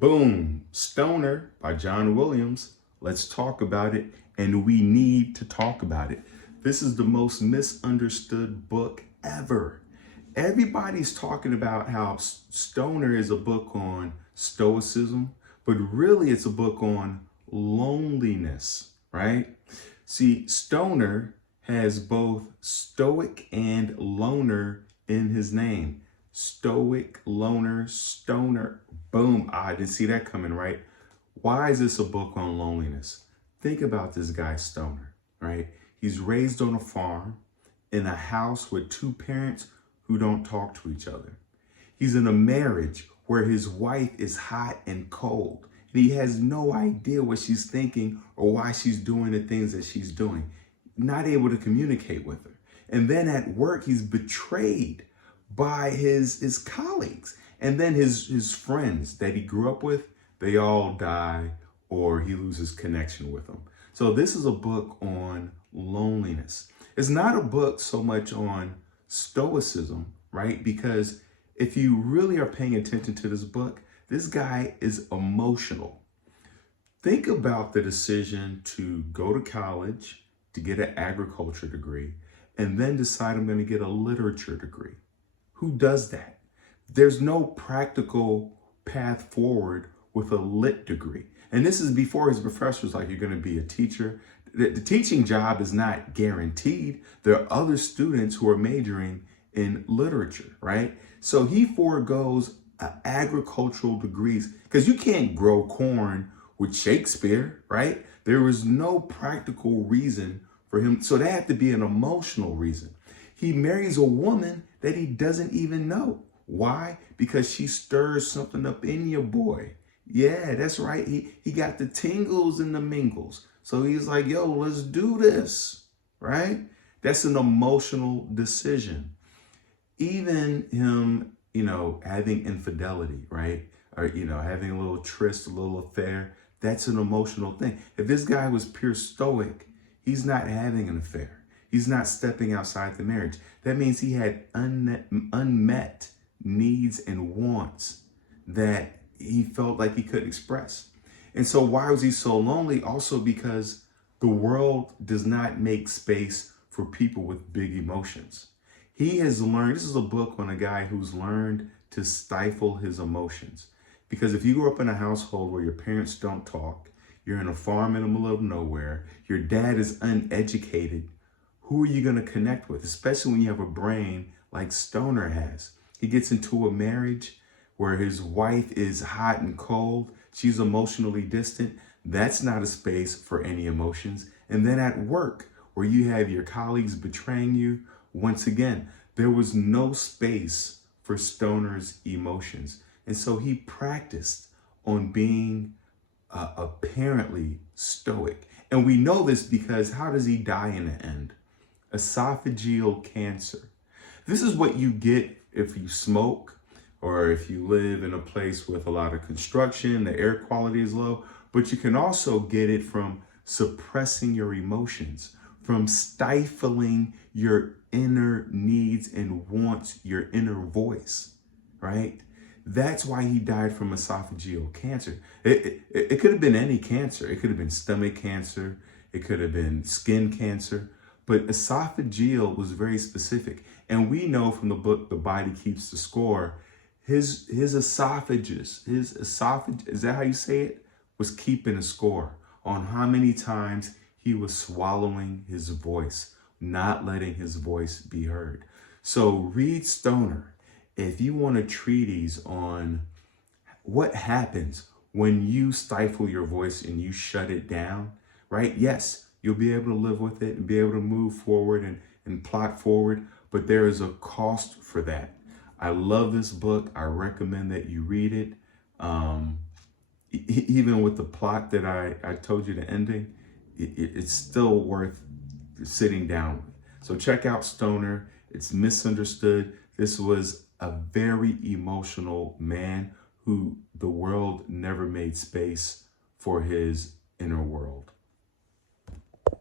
Boom, Stoner by John Williams. Let's talk about it, and we need to talk about it. This is the most misunderstood book ever. Everybody's talking about how Stoner is a book on stoicism, but really it's a book on loneliness, right? See, Stoner has both stoic and loner in his name. Stoic, loner, stoner. Boom. I didn't see that coming, right? Why is this a book on loneliness? Think about this guy, Stoner, right? He's raised on a farm in a house with two parents who don't talk to each other. He's in a marriage where his wife is hot and cold, and he has no idea what she's thinking or why she's doing the things that she's doing. Not able to communicate with her. And then at work, he's betrayed by his colleagues. And then his friends that he grew up with, they all die or he loses connection with them. So this is a book on loneliness. It's not a book so much on stoicism, right? Because if you really are paying attention to this book, this guy is emotional. Think about the decision to go to college to get an agriculture degree and then decide I'm going to get a literature degree. Who does that? There's no practical path forward with a lit degree. And this is before his professors like, you're going to be a teacher. The teaching job is not guaranteed. There are other students who are majoring in literature, right? So he forgoes agricultural degrees because you can't grow corn with Shakespeare, right? There was no practical reason for him. So that had to be an emotional reason. He marries a woman that he doesn't even know. Why? Because she stirs something up in your boy. Yeah, that's right. He got the tingles and the mingles. So he's like, yo, let's do this, right? That's an emotional decision. Even him, having infidelity, right? Or, having a little tryst, a little affair, that's an emotional thing. If this guy was pure stoic, he's not having an affair. He's not stepping outside the marriage. That means he had unmet needs and wants that he felt like he couldn't express. And so why was he so lonely? Also because the world does not make space for people with big emotions. He has learned, this is a book on a guy who's learned to stifle his emotions. Because if you grew up in a household where your parents don't talk, you're in a farm in the middle of nowhere, your dad is uneducated, who are you going to connect with? Especially when you have a brain like Stoner has. He gets into a marriage where his wife is hot and cold. She's emotionally distant. That's not a space for any emotions. And then at work, where you have your colleagues betraying you, once again, there was no space for Stoner's emotions. And so he practiced on being apparently stoic. And we know this because how does he die in the end? Esophageal cancer. This is what you get if you smoke or if you live in a place with a lot of construction, the air quality is low, but you can also get it from suppressing your emotions, from stifling your inner needs and wants, your inner voice, right? That's why he died from esophageal cancer. It could have been any cancer. It could have been stomach cancer. It could have been skin cancer. But esophageal was very specific. And we know from the book, The Body Keeps the Score, his esophagus, is that how you say it? Was keeping a score on how many times he was swallowing his voice, not letting his voice be heard. So read Stoner if you want a treatise on what happens when you stifle your voice and you shut it down, right? Yes, you'll be able to live with it and be able to move forward and plot forward, but there is a cost for that. I love this book. I recommend that you read it. Even with the plot that I told you the ending, it's still worth sitting down with. So check out Stoner. It's misunderstood. This was a very emotional man who the world never made space for his inner world.